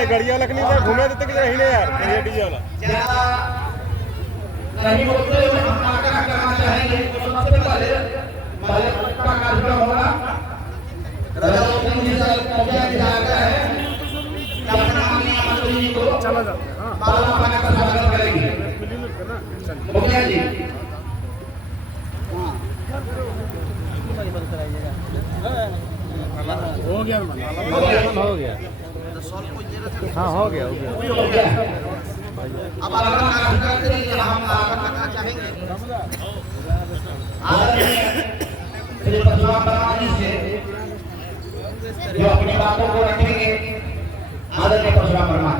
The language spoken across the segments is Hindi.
अरे गड़िया लखनी से घूमे देते कि ही नहीं यार ये डीजे वाला नहीं बोलते हुए हम आगे करना चाहेंगे तो सबसे पहले मालिक का कार्यक्रम होगा राजा सिंह जी का कब्जा किया गया है अपना माननीय मंत्री जी को चला जाओ माला पाने का स्वागत करेंगे मुखिया जी हो गया हाँ हो गया अब अगला कार्यक्रम के लिए हम आगे करना चाहेंगे आदरणीय श्री परशुराम वर्मा जी से जो अपनी बातों को रखेंगे आदरणीय परशुराम वर्मा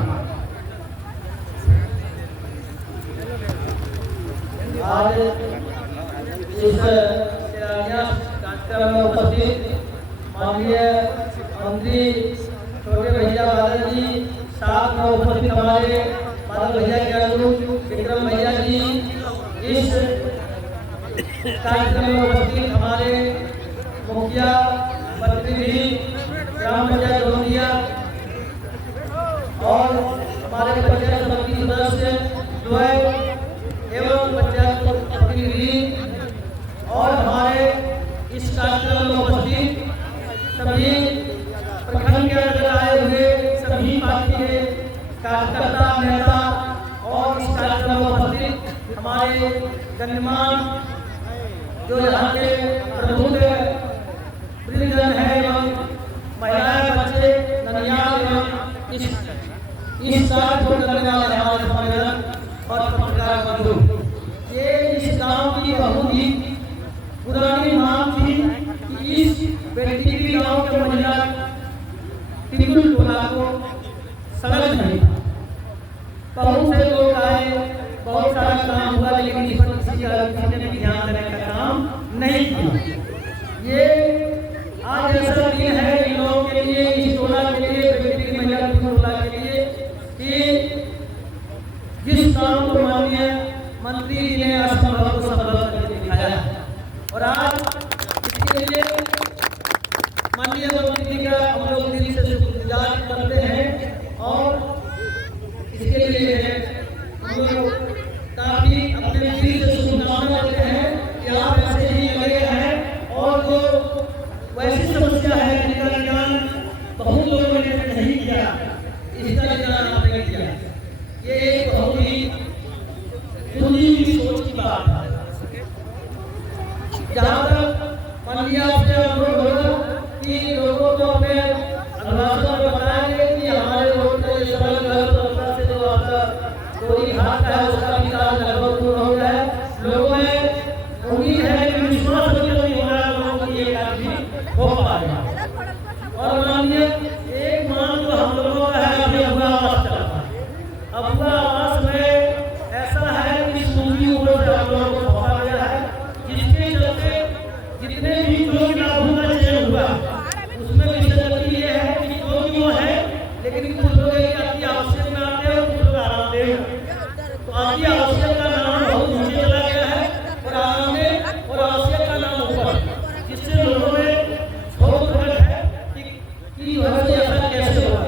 आज इस कार्यक्रम में उपस्थित माननीय मंत्री छोटे भैया बादल जी, साथ में उपस्थित हमारे बादल भैया के अनुरूप विक्रम भैया जी, इस कार्यक्रम में उपस्थित हमारे मुखिया प्रतिनिधि ग्राम पंचायत रोनिया और हमारे पंचायत समिति सदस्य द्वय एवं पंचायत प्रतिनिधि और हमारे इस कार्यक्रम में उपस्थित सभी प्रखंड के अंदर आए हुए सभी पार्टी के कार्यकर्ता नेता और इस कार्यक्रम में उपस्थित हमारे गणमान्य जो यहाँ के प्रमुख वृद्धजन है एवं महिलाएं बच्चे ननियाल एवं इस कार्य को करने वाले हमारे संवेदन और पत्रकार बंधु, ये इस गांव की बहुत ही पुरानी मांग थी कि इस बेटी गांव के महिला टिकुल टोला को सड़क नहीं था। बहुत से लोग आए, बहुत सारा काम हुआ, लेकिन इस पर किसी ने भी ध्यान देने का काम नहीं किया। ये आज ऐसा दिन है इन लोगों के लिए, इस टोला के लिए, बेटी महिला टिकुल टोला के लिए कि जिस काम को माननीय मंत्री जी ने असंभव को संभव करके दिखाया और आज इसके लिए माननीय मंत्री जी का हम लोग दिल से शुक्रगुजार करते हैं और इसके लिए हम लोग काफी अपने दिल से शुभकामना देते हैं कि आप ऐसे ही लगे हैं और जो वैसी समस्या है जिनका निदान बहुत लोगों ने नहीं किया, इसका निदान आपने किया। ये एक बहुत ही सुनी हुई सोच की बात है। जहाँ तक माननीय आपसे अनुरोध होगा कि लोगों को अपने अनुशासन में बताएंगे कि हमारे रोड पर ये सड़क से जो आपका चोरी हाथ का है उसका भी काम लगभग पूर्ण हो गया है। लोगों में उम्मीद है कि विश्वास नहीं हो रहा है लोगों को ये काम भी हो पाएगा। और माननीय एक मांग तो हम लोगों का है अभी अबुआ आवास चला है। अबुआ आवास में ऐसा है कि सूंगी उम्र से हम लोगों को सौंपा गया है, जिसके चलते जितने भी लोग लाभों का चयन हुआ उसमें विशेषता ये है कि जो है, लेकिन कुछ लोग अति आवश्यक में आते हैं और कुछ लोग आरामदेह। तो अति आवश्यक का नाम बहुत नीचे चला गया है और आरामदेह और आवश्यक का नाम ऊपर, जिससे लोगों में बहुत फर्क है कि ऐसा कैसे होगा।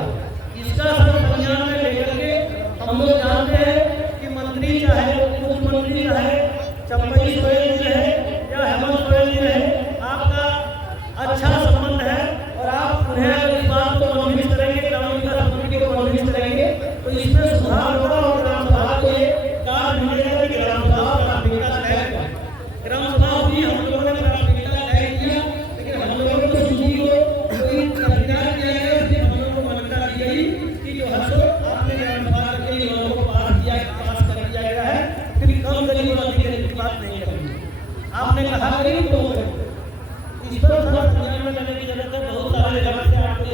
इसका सब संज्ञान में लेकर के हम लोग जानते हैं कि मंत्री चाहे मुख्यमंत्री चाहे चंपई सोरेन जी रहे या हेमंत सोरेन जी रहे, आपका अच्छा संबंध है और आप उन्हें इस बात को कन्विंस करेंगे, ग्राम विकास कमेटी को कन्विंस करेंगे तो इसमें सुधार होगा और ग्राम सभा को ये कार्य मिलेगा कि ग्राम सभा प्राथमिकता तय करें। ग्राम सभा भी हम लोगों ने प्राथमिकता तय किया, लेकिन हम लोगों को सूची को कोई अधिकार दिया गया, फिर हम लोगों को मान्यता दी गई कि जो है सो आपने ग्राम सभा करके इन लोगों को पास कर दिया गया है, फिर कम गरीब और अधिक गरीब की बात नहीं करेंगे। आपने कहा गरीब तो इस पर थोड़ा ध्यान में देने की जरूरत है। बहुत सारे जगह से आपको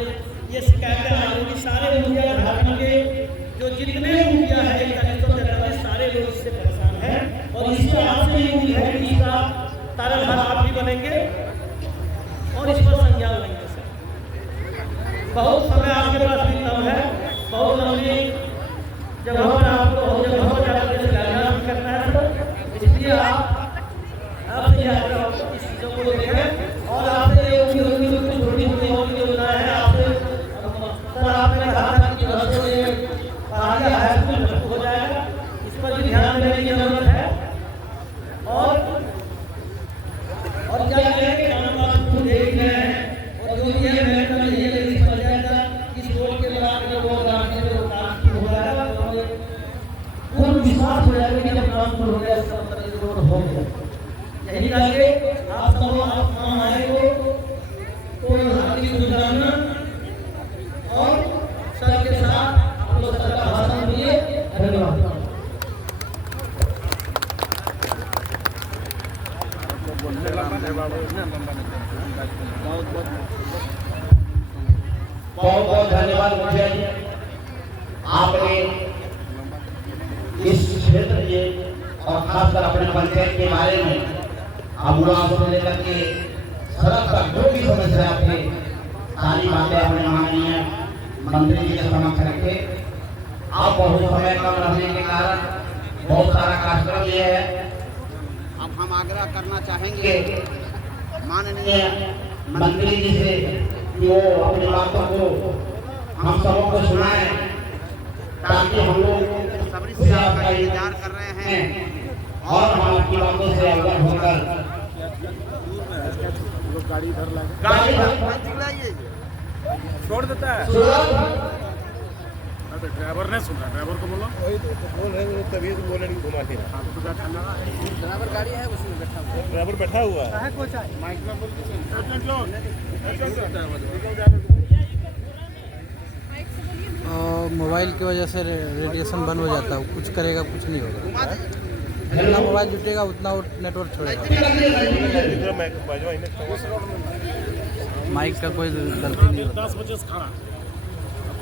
ये शिकायतें आ रही कि सारे मुखिया झारखंड के जो जितने मुखिया है 4143 सारे लोग इससे परेशान हैं और इससे आपसे ये उम्मीद है कि इसका ताराधार आप भी बनेंगे और इस पर संज्ञान लेंगे। बहुत समय आपके पास भी कम है, बहुत लंबी जगहों पर आपको बहुत जगहों पर जाकर शिलान्यास करना है, इसलिए आपसे इस चीज़ों को देखें और आपसे छोटी छोटी योजना है। आपसे सर आपने कहा था कि बहुत बहुत धन्यवाद मुखिया जी, आपने इस क्षेत्र के और खासकर अपने पंचायत के बारे में अमूलाओं से लेकर के सड़क तक जो भी समस्या आपके सारी बातें अपने माननीय मंत्री जी के समक्ष रखे। आप बहुत समय कम रहने के कारण बहुत सारा कार्यक्रम ये है। अब हम आग्रह करना चाहेंगे माननीय मंत्री जी से कि वो अपनी बातों को हम सबों को सुनाएं, ताकि हम लोग सबरी से आपका इंतजार कर रहे हैं और हम आपकी बातों से अवगत होकर गाड़ी इधर गाड़ी छोड़ देता है। ड्राइवर ने सुना, ड्राइवर को बोलो। वही तो बोल रहे हैं, तभी तो बोल रहे हैं घुमा के। ड्राइवर गाड़ी है उसमें बैठा हुआ है। ड्राइवर बैठा हुआ है। माइक में बोल मोबाइल की वजह से रेडिएशन बंद हो जाता है, कुछ करेगा कुछ नहीं होगा। जितना मोबाइल जुटेगा उतना वो नेटवर्क छोड़ेगा। इधर मैं बाजू माइक का कोई गलती नहीं होता। 10 बजे से खड़ा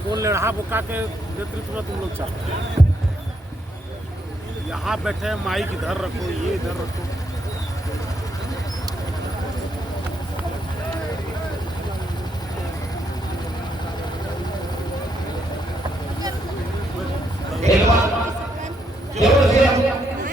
कौन लड़ा बुका के नेतृत्व में तुम लोग चाहते हैं। यहाँ बैठे माइक इधर रखो, ये इधर रखो।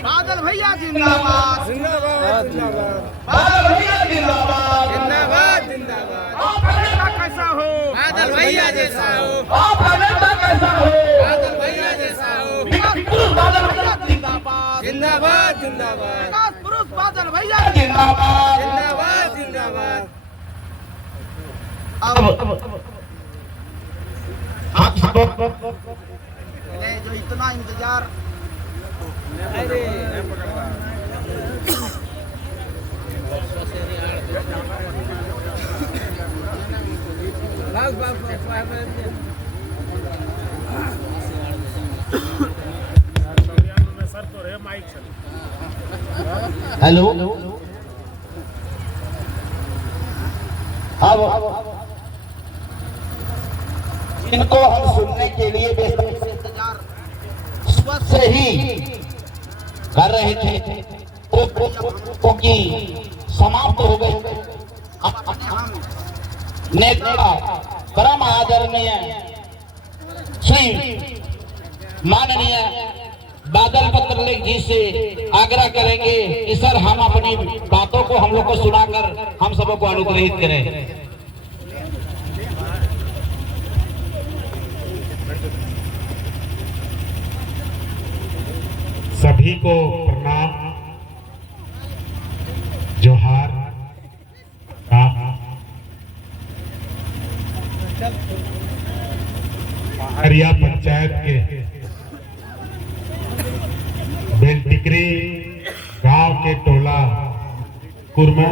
बादल भैया जिंदाबाद, जिंदाबाद जिंदाबाद बादल भैया जिंदाबाद, जिंदाबाद जिंदाबाद। आप नेता कैसा हो, बादल भैया जैसा हो, आप नेता कैसा हो, बादल भैया जैसा हो। विकास पुरुष बादल भैया जिंदाबाद, जिंदाबाद जिंदाबाद विकास पुरुष बादल भैया जिंदाबाद, जिंदाबाद जिंदाबाद। अब आप सब जो इतना इंतजार सर तो रहे माइक से। हेलो, अब इनको हम सुनने के लिए बेसब्री इंतजार सुबह से ही कर रहे थे, क्योंकि समाप्त हो गए। अब अपने हम नेता परम आदरणीय श्री माननीय बादल पत्रलेख जी से आग्रह करेंगे कि सर हम अपनी बातों को हम लोग को सुनाकर हम सबों को अनुग्रहित करें। सभी को प्रणाम, जोहार। पहाड़िया पंचायत के बेलटिकरी गांव के टोला कुरमा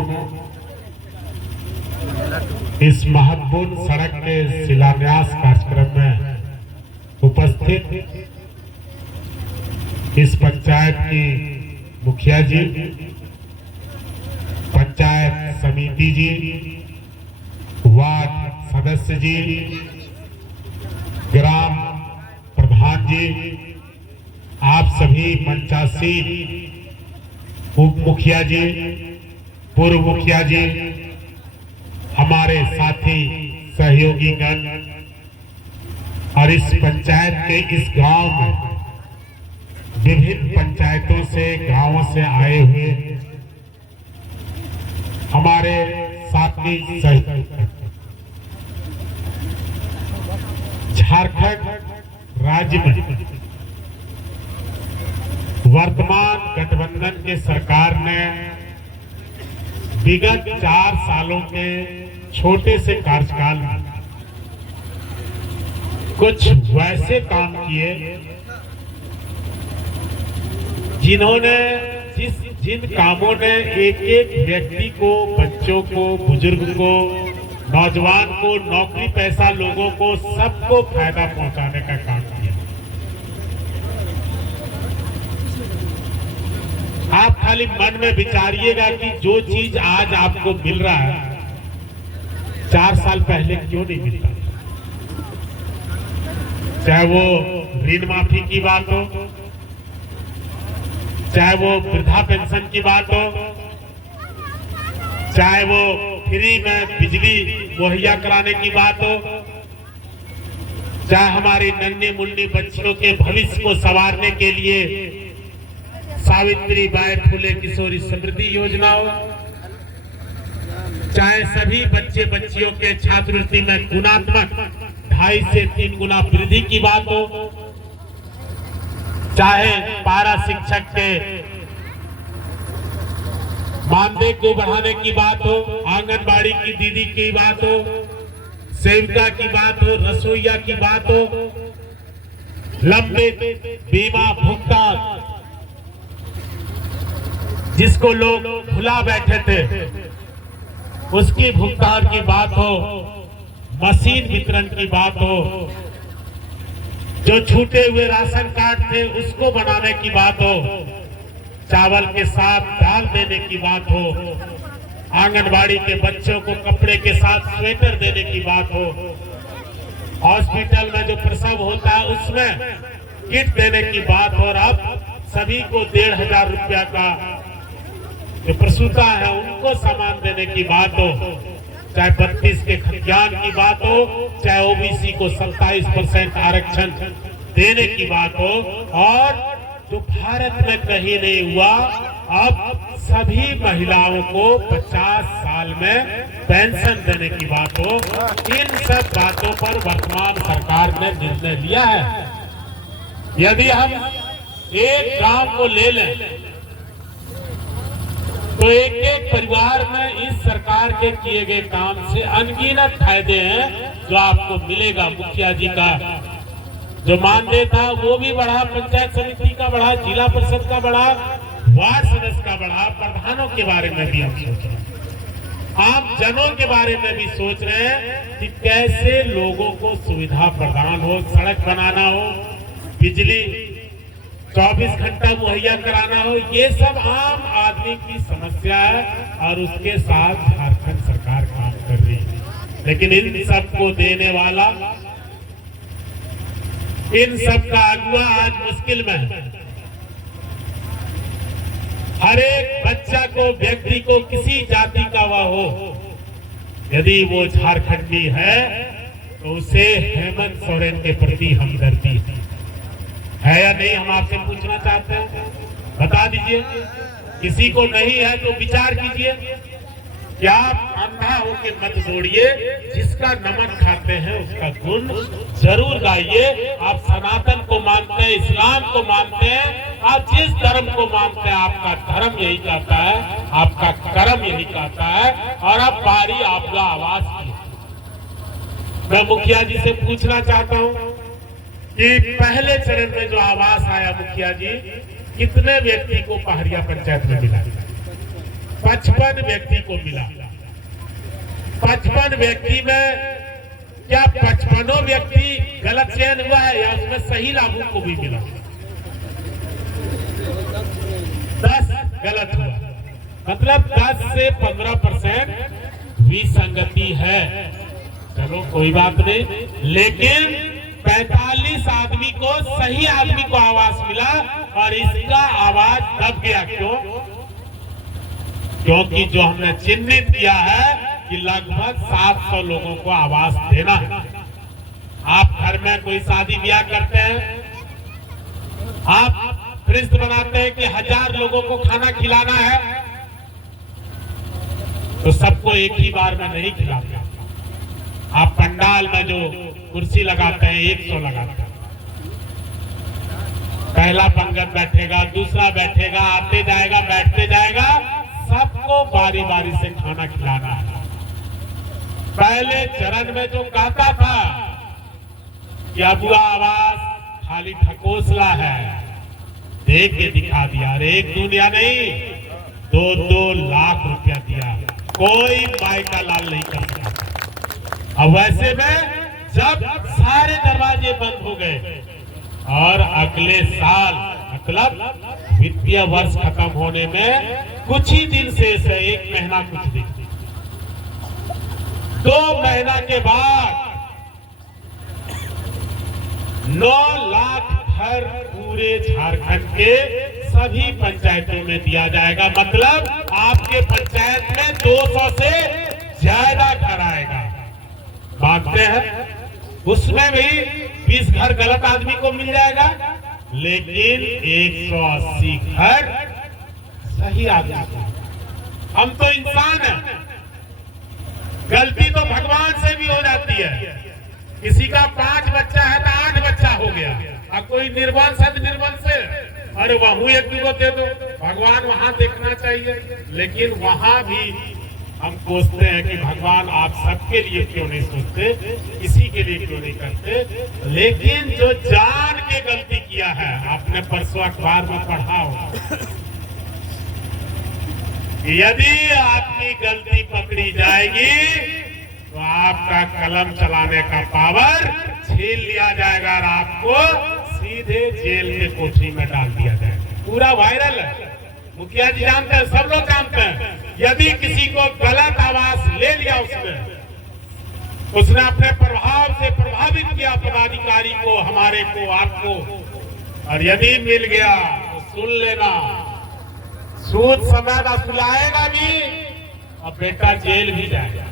इस महत्वपूर्ण सड़क के शिलान्यास कार्यक्रम में उपस्थित इस पंचायत की मुखिया जी, पंचायत समिति जी, वार्ड सदस्य जी, ग्राम प्रधान जी, आप सभी मंचासी उप मुखिया जी, पूर्व मुखिया जी, हमारे साथी सहयोगीगण और इस पंचायत के इस गांव में विभिन्न पंचायतों से गांवों से आए हुए हमारे साथी झारखंड राज्य में वर्तमान गठबंधन के सरकार ने विगत 4 सालों के छोटे से कार्यकाल में कुछ वैसे काम किए जिन्होंने जिन कामों ने एक एक व्यक्ति को, बच्चों को, बुजुर्ग को, नौजवान को, नौकरी पैसा लोगों को, सबको फायदा पहुंचाने का काम किया। आप खाली मन में विचारिएगा कि जो चीज आज आपको मिल रहा है 4 साल पहले क्यों नहीं मिलता। चाहे वो ऋण माफी की बात हो, चाहे वो वृद्धा पेंशन की बात हो, चाहे वो फ्री में बिजली मुहैया कराने की बात हो, चाहे हमारी नन्ही मुन्नी बच्चियों के भविष्य को संवारने के लिए सावित्री बाई फुले किशोरी समृद्धि योजना हो, चाहे सभी बच्चे बच्चियों के छात्रवृत्ति में गुणात्मक 2.5 से 3 गुना वृद्धि की बात हो, चाहे पारा शिक्षक के मानदेय को बढ़ाने की बात हो, आंगनबाड़ी की दीदी की बात हो, सेविका की बात हो, रसोईया की बात हो, लंबित बीमा भुगतान जिसको लोग भुला बैठे थे उसकी भुगतान की बात हो, मशीन वितरण की बात हो, जो छूटे हुए राशन कार्ड थे उसको बनाने की बात हो, चावल के साथ दाल देने की बात हो, आंगनबाड़ी के बच्चों को कपड़े के साथ स्वेटर देने की बात हो, हॉस्पिटल में जो प्रसव होता है उसमें किट देने की बात हो, और अब सभी को 1,500 रुपया का जो प्रसूता है उनको सामान देने की बात हो, चाहे 32 के खतियान की बात हो, चाहे ओबीसी को 27% आरक्षण देने की बात हो, और जो भारत में कहीं नहीं हुआ, अब सभी महिलाओं को 50 साल में पेंशन देने की बात हो। इन सब बातों पर वर्तमान सरकार ने निर्णय लिया है। यदि हम एक गांव को ले लें तो एक एक परिवार में इस सरकार के किए गए काम से अनगिनत फायदे हैं जो आपको मिलेगा। मुखिया जी का जो मानदेय था वो भी बढ़ा, पंचायत समिति का बढ़ा, जिला परिषद का बढ़ा, वार्ड सदस्य का बढ़ा, प्रधानों के बारे में भी हम सोच रहे हैं, आम जनों के बारे में भी सोच रहे हैं कि कैसे लोगों को सुविधा प्रदान हो, सड़क बनाना हो, बिजली 24 घंटा मुहैया कराना हो, ये सब आम आदमी की समस्या है और उसके साथ झारखंड सरकार काम कर रही है। लेकिन इन सबको देने वाला, इन सब का अगुआ आज मुश्किल में है। हर एक बच्चा को, व्यक्ति को, किसी जाति का वह हो, यदि वो झारखंडी है तो उसे हेमंत सोरेन के प्रति हमदर्दी है या नहीं, हम आपसे पूछना चाहते हैं, बता दीजिए। किसी को नहीं है तो विचार कीजिए। क्या आप अंधा होके मत दौड़िए, जिसका नमक खाते हैं उसका गुण जरूर गाइए। आप सनातन को मानते हैं, इस्लाम को मानते हैं, आप जिस धर्म को मानते हैं आपका धर्म यही कहता है, आपका कर्म यही कहता है, और अब बारी आपका आवाज की। मैं मुखिया जी से पूछना चाहता हूँ कि पहले चरण में जो आवास आया मुखिया जी, कितने व्यक्ति को पहाड़िया पंचायत में मिला? 55 व्यक्ति को मिला। 55 व्यक्ति में क्या 55 व्यक्ति गलत चयन हुआ है या उसमें सही लाभों को भी मिला? 10 गलत हुआ, मतलब 10 से 15% विसंगति है। चलो कोई बात नहीं, लेकिन 45 आदमी को, सही आदमी को आवास मिला और इसका आवाज दब गया। क्यों? क्योंकि जो हमने चिन्हित किया है कि लगभग 700 लोगों को आवास देना है। आप घर में कोई शादी ब्याह करते हैं, आप फरिश्त बनाते हैं कि 1000 लोगों को खाना खिलाना है, तो सबको एक ही बार में नहीं खिलाते। आप पंडाल में जो कुर्सी लगाते हैं 100 लगाते हैं, पहला पंगत बैठेगा, दूसरा बैठेगा, आते जाएगा, बैठते जाएगा, सबको बारी बारी से खाना खिलाना है। पहले चरण में जो कहता था कि अबुआ आवास खाली ठकोसला है, दे के दिखा दिया। अरे 1 दुनिया नहीं, 2-2 लाख रुपया दिया, कोई माई का लाल नहीं कर सका। अब वैसे में जब सारे दरवाजे बंद हो गए और अगले साल मतलब वित्तीय वर्ष खत्म होने में कुछ ही दिन शेष है, 1 महीना कुछ दिन। 2 महीना के बाद 9 लाख घर पूरे झारखंड के सभी पंचायतों में दिया जाएगा। मतलब आपके पंचायत में 200 से ज्यादा घर आएगा। मानते हैं उसमें भी 20 घर गलत आदमी को मिल जाएगा, लेकिन 180 घर सही आदमी को। हम तो इंसान हैं, गलती तो भगवान से भी हो जाती है। किसी का 5 बच्चा है तो 8 बच्चा हो गया, अब कोई निर्वंश है तो निर्वंश से अरे वहां एक भी दे दो, भगवान वहां देखना चाहिए। लेकिन वहां भी हम सोचते हैं कि भगवान आप सबके लिए क्यों नहीं सोचते, किसी के लिए क्यों नहीं करते। लेकिन जो जान के गलती किया है, आपने परसों अखबार में पढ़ा होगा, यदि आपकी गलती पकड़ी जाएगी तो आपका कलम चलाने का पावर छीन लिया जाएगा और आपको सीधे जेल के कोठरी में डाल दिया जाएगा। पूरा वायरल है, मुखिया जी जानते हैं, सब लोग जानते हैं। यदि किसी को गलत आवाज ले लिया, उसने अपने प्रभाव से प्रभावित किया पदाधिकारी को, हमारे को, आपको, और यदि मिल गया तो सुन लेना, सूद समय सुलाएगा भी और बेटा जेल भी जाएगा।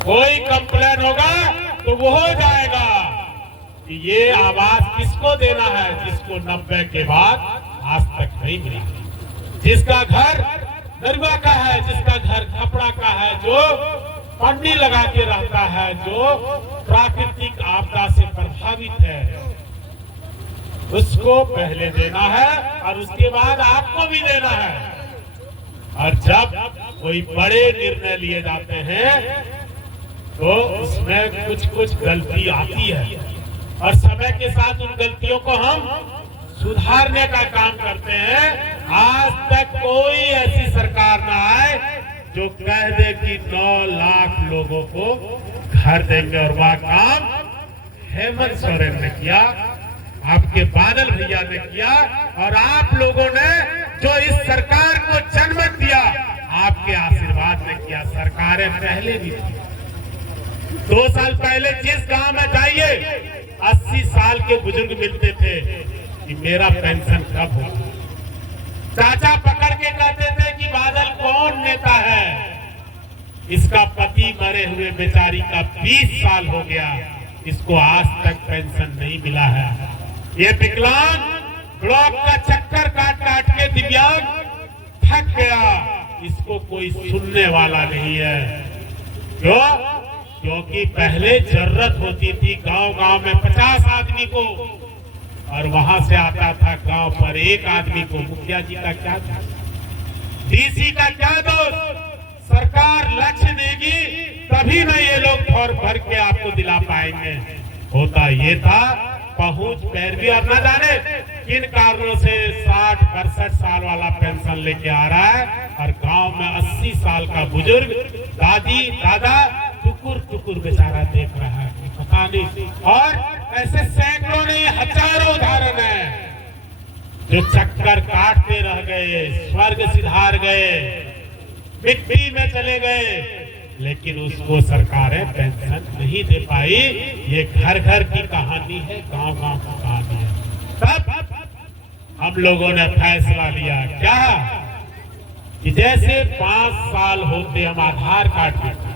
कोई कंप्लेन होगा तो वो हो जाएगा कि ये आवाज किसको देना है, जिसको 90 के बाद आज तक नहीं मिला, जिसका घर नरवा का है, जिसका घर खपड़ा का है, जो पन्नी लगा के रहता है, जो प्राकृतिक आपदा से प्रभावित है, उसको पहले देना है और उसके बाद आपको भी देना है। और जब कोई बड़े निर्णय लिए जाते हैं तो उसमें कुछ गलती आती है और समय के साथ उन गलतियों को हम सुधारने का काम करते हैं। आज तक कोई ऐसी सरकार ना आए जो कह दे कि 9 लाख लोगों को घर देंगे, और वह काम हेमंत सोरेन ने किया, आपके बादल भैया ने किया, और आप लोगों ने जो इस सरकार को जन्म दिया, आपके आशीर्वाद ने किया। सरकारें पहले भी थी। 2 साल पहले जिस गांव में जाइए 80 साल के बुजुर्ग मिलते थे कि मेरा पेंशन कब होगा। चाचा पकड़ के कहते थे कि बादल कौन नेता है, इसका पति मरे हुए बेचारी का 20 साल हो गया, इसको आज तक पेंशन नहीं मिला है। ये विकलांग ब्लॉक का चक्कर काट के दिव्यांग थक गया, इसको कोई सुनने वाला नहीं है। क्यों? क्योंकि पहले जरूरत होती थी गांव में 50 आदमी को, और वहां से आता था गांव पर 1 आदमी को। मुखिया जी का क्या था, डीसी का क्या दोष? सरकार लक्ष्य देगी तभी ना ये लोग फॉर्म भर के आपको दिला पाएंगे। होता ये था पहुंच पैरवी, और न जाने किन कारणों से 60-62 साल वाला पेंशन लेके आ रहा है, और गांव में 80 साल का बुजुर्ग दादी दादा टुकुर बेचारा देख रहा है, पता नहीं। और ऐसे सैकड़ों नहीं हजारों उदाहरण है जो चक्कर काटते रह गए, स्वर्ग सिधार गए, मिट्टी में चले गए, लेकिन उसको सरकारें पेंशन नहीं दे पाई। ये घर घर की कहानी है, गांव गांव की कहानी है। तब हम लोगों ने फैसला लिया क्या कि जैसे 5 साल होते हम आधार कार्ड देते,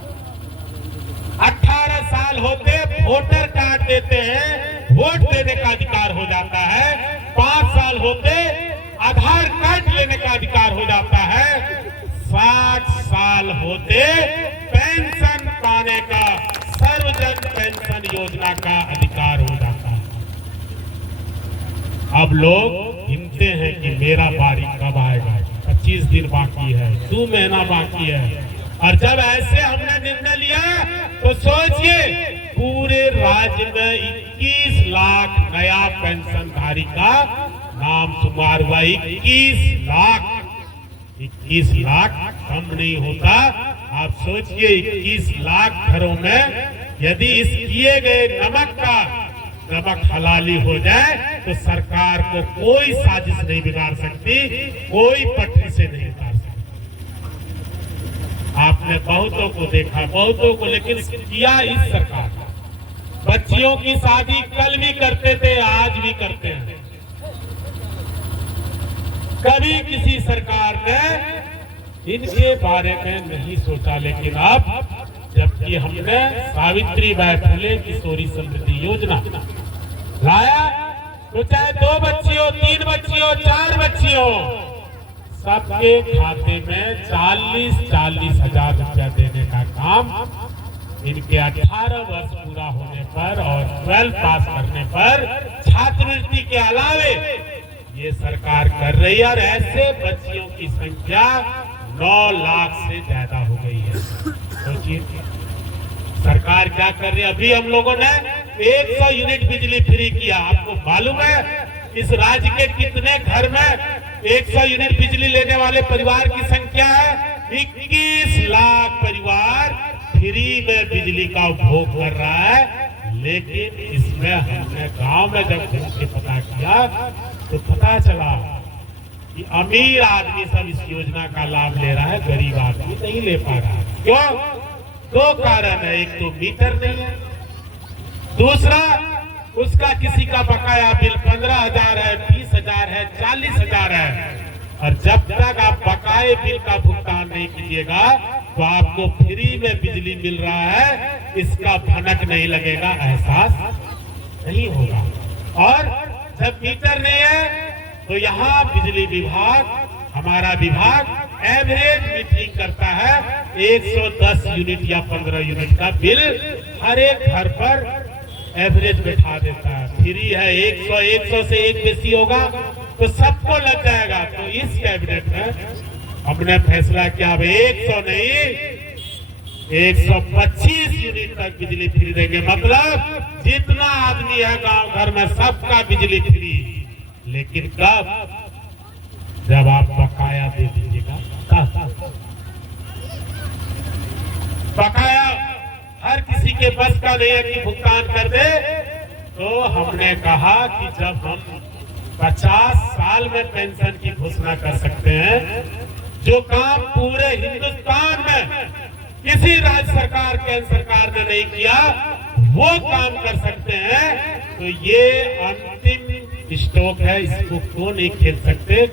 18 साल होते वोटर कार्ड देते हैं, वोट देने का अधिकार हो जाता है। 5 साल होते आधार कार्ड लेने का अधिकार हो जाता है। 60 साल होते पेंशन पाने का, सर्वजन पेंशन योजना का अधिकार हो जाता है। अब लोग गिनते हैं कि मेरा बारी कब आएगा, 25 दिन बाकी है, 2 महीना बाकी है। और जब ऐसे हमने निर्णय लिया तो सोचिए पूरे राज्य में 21 लाख नया पेंशनधारी का नाम शुमार हुआ। 21 लाख कम नहीं होता। आप सोचिए 21 लाख घरों में यदि इस किए गए नमक का नमक हलाली हो जाए तो सरकार को कोई साजिश नहीं बिगाड़ सकती, कोई पटरी से नहीं उतार सकती। आपने बहुतों को देखा, बहुतों को, लेकिन किया इस सरकार। बच्चियों की शादी कल भी करते थे, आज भी करते हैं। कभी किसी सरकार ने इनके बारे में नहीं सोचा, लेकिन अब जबकि हमने सावित्रीबाई फुले किशोरी समृद्धि योजना लाया, तो चाहे 2 बच्ची हो, 3 बच्ची हो, 4 बच्ची हो, सबके खाते में 40-40 हजार रुपया देने का काम इनके 18 वर्ष पूरा होने पर और 12 पास करने पर छात्रवृत्ति के अलावे ये सरकार कर रही है। और ऐसे बच्चियों की संख्या 9 लाख से ज्यादा हो गई है। सोचिए सरकार क्या कर रही है। अभी हम लोगों ने 100 यूनिट बिजली फ्री किया। आपको मालूम है इस राज्य के कितने घर में 100 यूनिट बिजली लेने वाले परिवार की संख्या है? 21 लाख परिवार फ्री में बिजली का उपभोग कर रहा है। लेकिन इसमें हमने गांव में जब घूमकर पता किया तो पता चला कि अमीर आदमी सब इस योजना का लाभ ले रहा है, गरीब आदमी नहीं ले पा रहा है। क्यों? 2 कारण है। एक तो मीटर नहीं है, दूसरा उसका किसी का बकाया बिल 15,000 है, 20,000 है, 40,000 है। और जब तक आप बकाये बिल का भुगतान नहीं कीजिएगा तो आपको फ्री में बिजली मिल रहा है, इसका भनक नहीं लगेगा, एहसास नहीं होगा। और जब मीटर नहीं है तो यहाँ बिजली विभाग, हमारा विभाग एवरेज मीटरिंग करता है। 110 यूनिट या 15 यूनिट का बिल हर एक घर पर एवरेज बैठा देता है। फ्री है 100 से एक बेसी होगा तो सबको लग जाएगा। तो इस कैबिनेट में हमने फैसला किया अब 100 नहीं 125 यूनिट तक बिजली फ्री देंगे। मतलब जितना आदमी है गांव घर में सबका बिजली फ्री। लेकिन कब? जब आप बकाया दे दीजिएगा। बकाया हर किसी के बस का नहीं है कि भुगतान कर दे। तो हमने कहा कि जब हम 50 साल में पेंशन की घोषणा कर सकते हैं, जो काम पूरे हिंदुस्तान में किसी राज्य सरकार, केंद्र सरकार ने नहीं किया, वो काम कर सकते हैं, तो ये अंतिम स्टॉक है। इसको क्यों नहीं खेल सकते,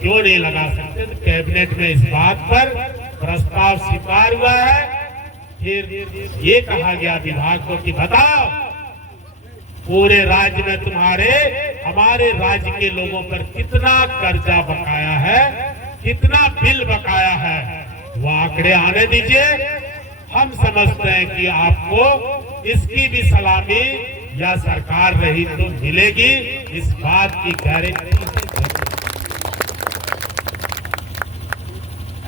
क्यों नहीं लगा सकते? तो कैबिनेट में इस बात पर प्रस्ताव स्वीकार हुआ है। फिर ये कहा गया विभाग को कि बताओ पूरे राज्य में तुम्हारे, हमारे राज्य के लोगों पर कितना कर्जा बकाया है, कितना बिल बकाया है, वो आंकड़े आने दीजिए। हम समझते हैं कि आपको इसकी भी सलामी या सरकार रही तो मिलेगी, इस बात की गारंटी।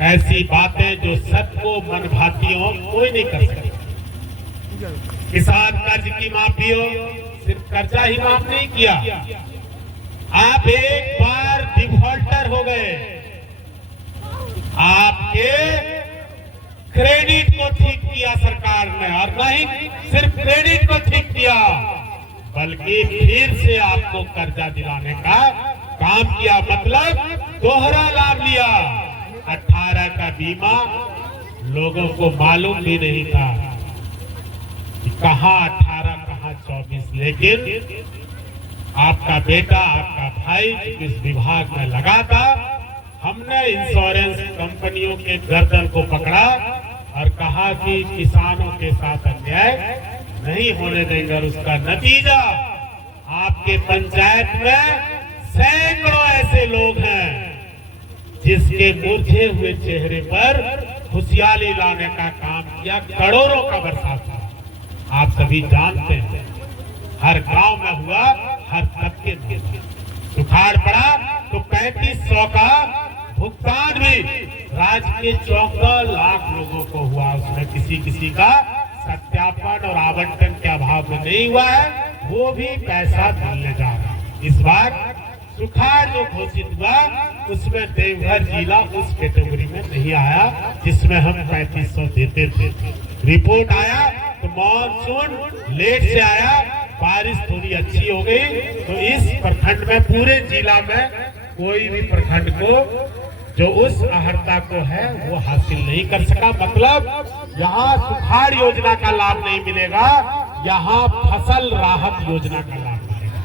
ऐसी बातें जो सबको मन भाती हो, कोई नहीं कर सकता। किसान कर्ज की माफी हो, सिर्फ कर्जा ही माफ नहीं किया, आप एक बार डिफॉल्टर हो गए, आपके क्रेडिट को ठीक किया सरकार ने। और नहीं सिर्फ क्रेडिट को ठीक किया, बल्कि फिर से आपको कर्जा दिलाने का काम किया। मतलब दोहरा लाभ लिया। 18 का बीमा लोगों को मालूम भी नहीं था कि कहां 18 कहां 24। लेकिन आपका बेटा, आपका भाई इस विभाग में लगा था, हमने इंश्योरेंस कंपनियों के गर्दन को पकड़ा और कहा कि किसानों के साथ अन्याय नहीं होने देंगे। और उसका नतीजा आपके पंचायत में सैकड़ों ऐसे लोग हैं जिसके मुरझे हुए चेहरे पर खुशहाली लाने का काम किया। करोड़ों का बरसात हुआ, आप सभी जानते हैं, हर गांव में हुआ, हर तबके में हुआ। सुखाड़ पड़ा तो 3500 का भुगतान भी राज्य के 14 लाख लोगों को हुआ। उसमें किसी किसी का सत्यापन और आवंटन के अभाव में नहीं हुआ है, वो भी पैसा मिलने जा रहा है। इस बार सुखाड़ जो घोषित हुआ उसमें देवघर जिला उस कैटेगरी में नहीं आया जिसमें हम 3500 देते थे। रिपोर्ट आया तो मानसून लेट से आया, बारिश थोड़ी अच्छी हो गई तो इस प्रखंड में, पूरे जिला में कोई भी प्रखंड को जो उस अर्हता को है वो हासिल नहीं कर सका। मतलब यहाँ सुखाड़ योजना का लाभ नहीं मिलेगा, यहाँ फसल राहत योजना का लाभ मिलेगा।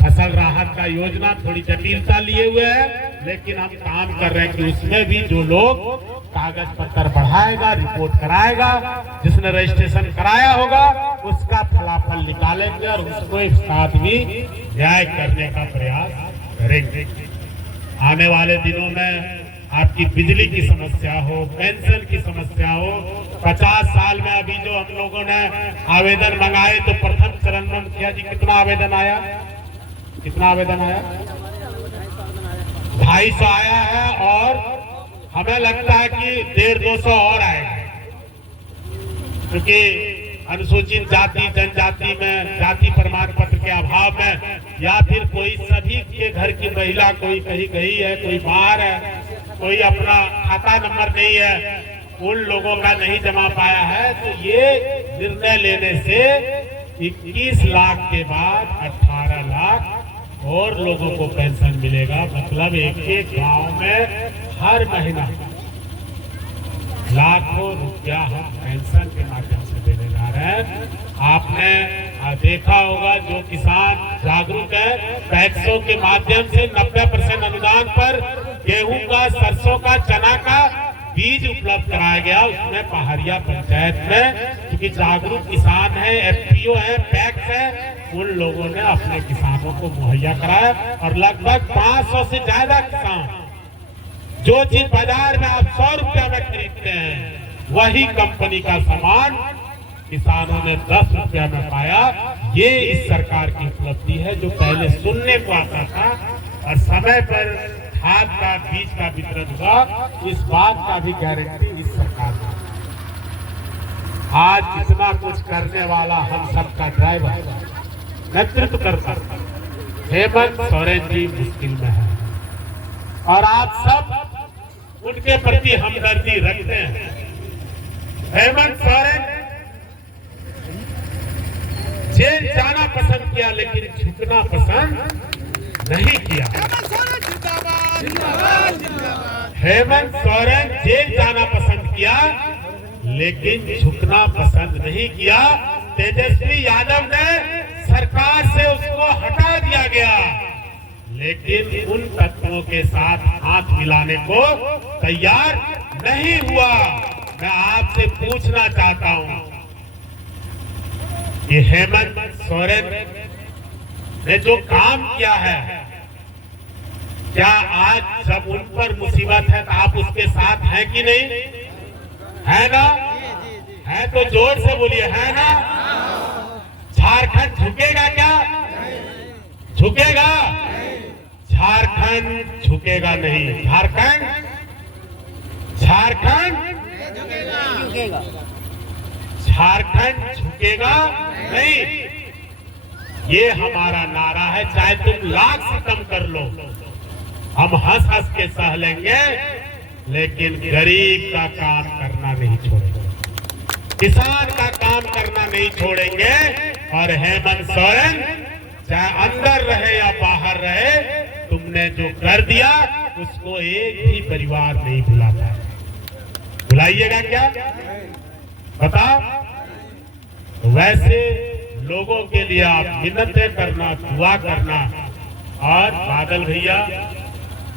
फसल राहत का योजना थोड़ी जटिलता लिए हुए है, लेकिन हम काम कर रहे हैं कि उसमें भी जो लोग कागज पत्र बढ़ाएगा, रिपोर्ट कराएगा, जिसने रजिस्ट्रेशन कराया होगा उसका फलाफल निकालेंगे और उसको एक साथ भी न्याय करने का प्रयास करेंगे। आने वाले दिनों में आपकी बिजली की समस्या हो, पेंशन की समस्या हो, 50 साल में अभी जो हम लोगों ने आवेदन मंगाए तो प्रथम चरण में मुखिया जी कितना आवेदन आया? कितना आवेदन आया? 250 आया है और हमें लगता है कि 150-200 और आएगा, क्योंकि अनुसूचित जाति जनजाति में जाति प्रमाण पत्र के अभाव में, या फिर कोई सभी के घर की महिला कोई कहीं गई है, कोई बाहर है, कोई अपना खाता नंबर नहीं है, उन लोगों का नहीं जमा पाया है। तो ये निर्णय लेने से 21 लाख के बाद 18 लाख और लोगों को पेंशन मिलेगा। मतलब एक गांव में हर महीना लाखों रुपया हम पेंशन के माध्यम से देने जा रहे हैं। आपने देखा होगा जो किसान जागरूक है, पैक्सों के माध्यम से 90% अनुदान पर गेहूं का, सरसों का, चना का बीज उपलब्ध कराया गया। उसमें पहाड़िया पंचायत में, क्योंकि जागरूक किसान है, एफपीओ है, पैक्स है, उन लोगों ने अपने किसानों को मुहैया कराया। और लगभग 500 से ज्यादा किसान, जो चीज बाजार में आप 100 रुपया में खरीदते हैं, वही कंपनी का सामान किसानों ने 10 रुपया में पाया। ये इस सरकार की उपलब्धि है। जो पहले सुनने को आता था और समय पर खाद का, बीज का वितरण हुआ, इस बात का भी गारंटी इस सरकार ने। आज इतना कुछ करने वाला हम सबका ड्राइवर, नेतृत्व करता हेमंत सोरेन जी मुश्किल में है और आप सब उनके प्रति हमदर्दी रखते हैं। हेमंत सोरेन जेल जाना पसंद किया, लेकिन झुकना पसंद नहीं किया। हेमंत सोरेन जेल जाना पसंद किया, लेकिन झुकना पसंद नहीं किया। तेजस्वी यादव ने सरकार से उसको हटा दिया गया, लेकिन उन तत्वों के साथ हाथ मिलाने को तैयार नहीं हुआ। मैं आपसे पूछना चाहता हूं कि हेमंत सोरेन ने जो काम किया है, क्या आज जब उन पर मुसीबत है तो आप उसके साथ हैं कि नहीं? है ना? है तो जोर से बोलिए, है ना? झारखंड झुकेगा क्या? झुकेगा? झारखंड झुकेगा नहीं। झारखंड झुकेगा नहीं। ये हमारा नारा है। चाहे तुम लाख सितम कर लो, हम हंस हंस के सह लेंगे, लेकिन गरीब का काम करना नहीं छोड़ेंगे, किसान का काम करना नहीं छोड़ेंगे। और हेमंत सोरेन चाहे अंदर रहे या बाहर रहे, तुमने जो कर दिया उसको एक भी परिवार नहीं भुलाता है। भुलाइएगा क्या? बताओ। वैसे लोगों के लिए आप मिन्नतें करना, दुआ करना, और बादल भैया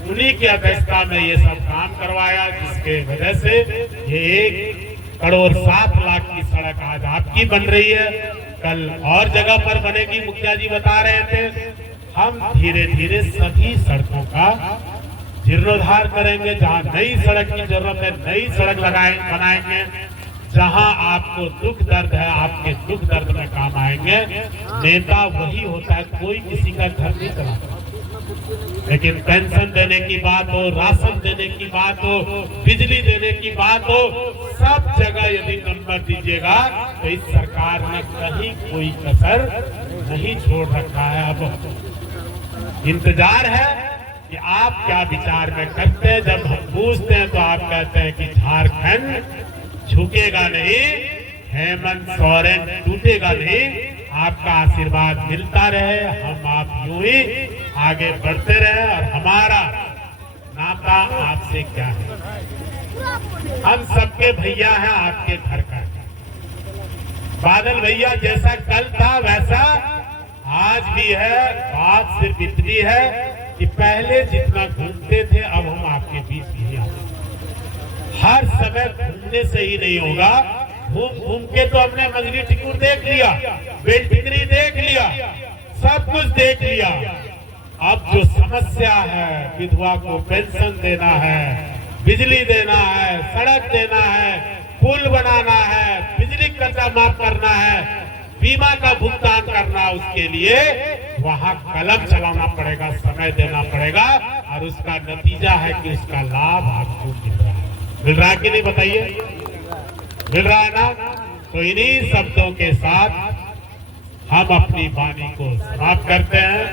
उन्हीं की अध्यक्षता में ये सब काम करवाया, जिसके वजह से ये 1 करोड़ 7 लाख की सड़क आज आपकी बन रही है। कल और जगह पर बनेगी, मुखिया जी बता रहे थे। हम धीरे धीरे सभी सड़कों का जीर्णोद्धार करेंगे। जहां नई सड़क की जरूरत है, नई सड़क बनाएंगे। जहां आपको दुख दर्द है, आपके दुख दर्द में काम आएंगे। नेता वही होता है, कोई किसी का घर नहीं चलाता, लेकिन पेंशन देने की बात हो, राशन देने की बात हो, बिजली देने की बात हो, सब जगह यदि नंबर दीजिएगा तो इस सरकार ने कहीं कोई कसर नहीं छोड़ रखा है। अब इंतजार है कि आप क्या विचार में करते हैं। जब हम पूछते हैं तो आप कहते हैं कि झारखंड झुकेगा नहीं, हेमंत सोरेन टूटेगा नहीं। आपका आशीर्वाद मिलता रहे, हम आप यूं ही आगे बढ़ते रहे और हमारा नाता आपसे क्या है, हम सबके भैया हैं, आपके घर का। बादल भैया जैसा कल था वैसा आज भी है। बात सिर्फ इतनी है कि पहले जितना घूमते थे अब हम आपके बीच नहीं आते। हर समय घूमने से ही नहीं होगा, घूम घूम के तो हमने मंगनी टिकुर देख लिया, बेलटिकरी देख लिया, सब कुछ देख लिया। अब जो समस्या है, विधवा को पेंशन देना है, बिजली देना है, सड़क देना है, पुल बनाना है, बिजली कच्चा माफ करना है, बीमा का भुगतान करना, उसके लिए वहां कलम चलाना पड़ेगा, समय देना पड़ेगा और उसका नतीजा है कि उसका लाभ आपको मिल रहा है कि नहीं, बताइए? मिल रहा है ना? तो इन्हीं शब्दों के साथ हम अपनी वाणी को समाप्त करते हैं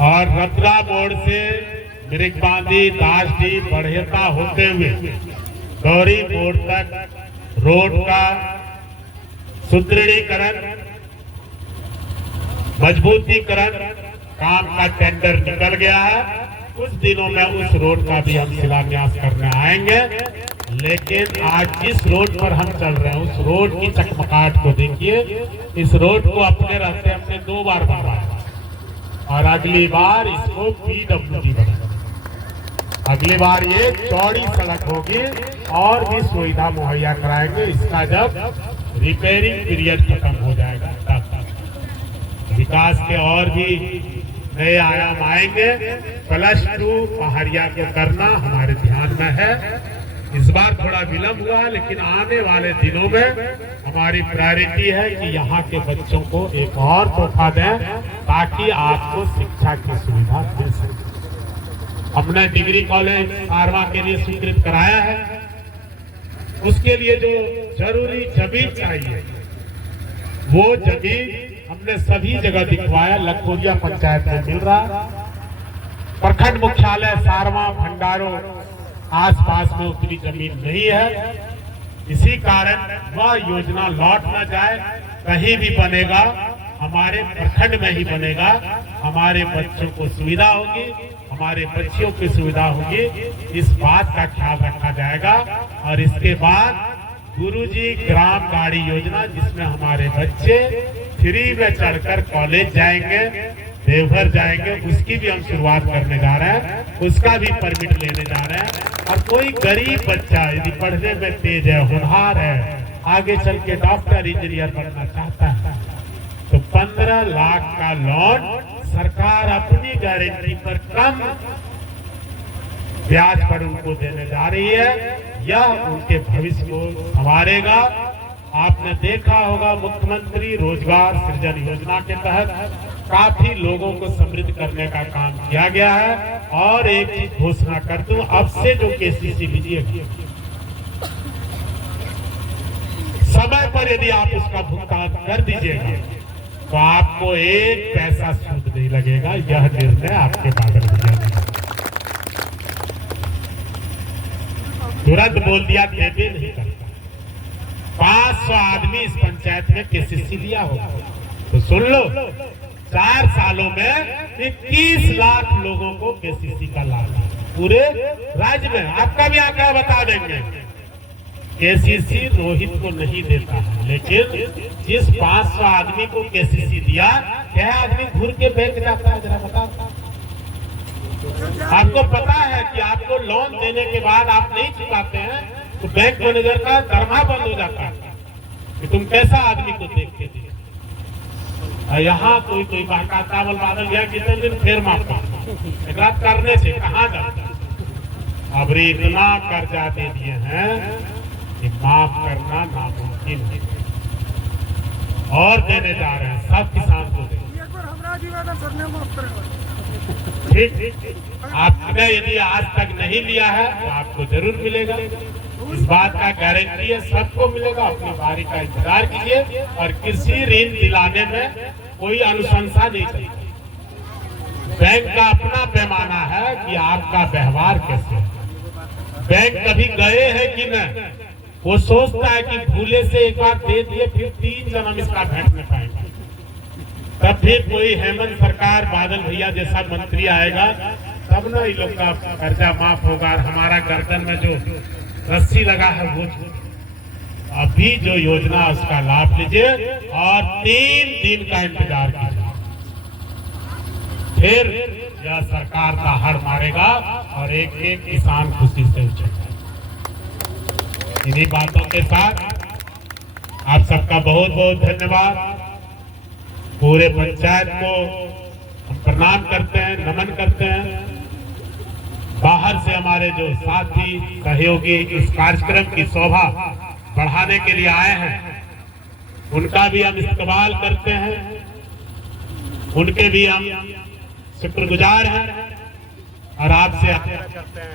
और रतरा मोड़ से मिरिकबांदी, दासडी, बढ़ेता होते हुए गौरी मोड़ तक रोड का सुदृढ़ीकरण, मजबूतीकरण काम का टेंडर निकल गया है। कुछ दिनों में उस रोड का भी हम शिलान्यास करने आएंगे। लेकिन आज जिस रोड पर हम चल रहे हैं उस रोड की चकमकाहट को देखिए। इस रोड को अपने रहते हमने 2 बार बनवाया और अगली बार इसको PWD बनाएगा। अगली बार ये चौड़ी सड़क होगी और भी सुविधा मुहैया कराएंगे। इसका जब रिपेयरिंग पीरियड खत्म हो जाएगा तब विकास के और भी नए आयाम आएंगे। +2 पहाड़िया को करना हमारे ध्यान में है। इस बार थोड़ा विलंब हुआ लेकिन आने वाले दिनों में हमारी प्रायोरिटी है कि यहाँ के बच्चों को एक और तोहफा दें ताकि आपको शिक्षा की सुविधा मिल सके। हमने डिग्री कॉलेज सारवा के लिए स्वीकृत कराया है। उसके लिए जो जरूरी जमीन चाहिए वो जमीन हमने सभी जगह दिखवाया। लखोरिया पंचायत में मिल रहा, प्रखंड मुख्यालय सारवा, भंडारो आसपास में उतनी जमीन नहीं है। इसी कारण वह योजना लौट न जाए, कहीं भी बनेगा हमारे प्रखंड में ही बनेगा। हमारे बच्चों को सुविधा होगी, हमारे बच्चियों की सुविधा होगी, इस बात का ख्याल रखा जाएगा। और इसके बाद गुरुजी ग्राम गाड़ी योजना जिसमें हमारे बच्चे फ्री में चढ़कर कॉलेज जाएंगे, देवघर जाएंगे, उसकी भी हम शुरुआत करने जा रहे हैं। उसका भी परमिट लेने जा रहे हैं। और कोई गरीब बच्चा यदि पढ़ने में तेज है, होनहार है, आगे चल के डॉक्टर, इंजीनियर बनना चाहता है तो 15 लाख का लोन सरकार अपनी गारंटी पर कम ब्याज पर उनको देने जा रही है। यह उनके भविष्य को संवारेगा। आपने देखा होगा मुख्यमंत्री रोजगार सृजन योजना के तहत काफी लोगों को समृद्ध करने का काम किया गया है। और एक चीज घोषणा कर दूं, अब से जो KCC लीजिएगा समय पर यदि आप उसका भुगतान कर दीजिएगा तो आपको 1 पैसा सूद नहीं लगेगा। यह निर्णय आपके बादल भैया ने तुरंत बोल दिया, देवे नहीं करता। 500 आदमी इस पंचायत में KCC लिया होगा तो सुन लो, 4 सालों में 21 लाख लोगों को KCC का लाभ पूरे राज्य में। आपका भी आंकड़ा बता देंगे। KCC रोहित को नहीं देता है, लेकिन जिस 500 आदमी को KCC दिया, क्या आदमी घूर के बैंक जाता है? जरा बताओ। आपको पता है कि आपको लोन देने के बाद आप नहीं चुकाते हैं तो बैंक मैनेजर का दरमाहा बंद हो जाता है कि तुम कैसा आदमी को देख के दिए। यहाँ कोई बाका चावल बादल गया कितने दिन फिर माफ करने से कहाँ जाता। अब इतना कर्जा दे दिए हैं कि माफ करना नामुमकिन है और देने जा रहे हैं। सब किसान को देंगे। ठीक, आपने यदि आज तक नहीं लिया है तो आपको जरूर मिलेगा। इस बात का गारंटी है, सबको मिलेगा। अपनी बारी का इंतजार कीजिए। और कृषि ऋण दिलाने में कोई अनुशंसा नहीं चाहिए। बैंक का अपना पैमाना है कि आपका व्यवहार कैसे है। बैंक कभी गए हैं कि नहीं, वो सोचता है कि भूले से एक बार दे दिए फिर 3 जन्म इसका भेंट में पाएंगे। तब फिर कोई हेमंत सरकार बादल भैया जैसा मंत्री आएगा तब ना इन लोग का कर्जा माफ होगा और हमारा गर्दन में जो रस्सी लगा है वो अभी जो योजना उसका लाभ लीजिए और 3 दिन का इंतजार कीजिए, फिर यह सरकार का हड़ मारेगा और एक एक किसान खुशी से उठेगा। इन्हीं बातों के साथ आप सबका बहुत बहुत धन्यवाद। पूरे पंचायत को हम प्रणाम करते हैं, नमन करते हैं। बाहर से हमारे जो साथी सहयोगी इस कार्यक्रम की शोभा बढ़ाने के लिए आए हैं उनका भी हम इस्तेमाल करते हैं, उनके भी हम शुक्रगुजार हैं और आपसे करते हैं।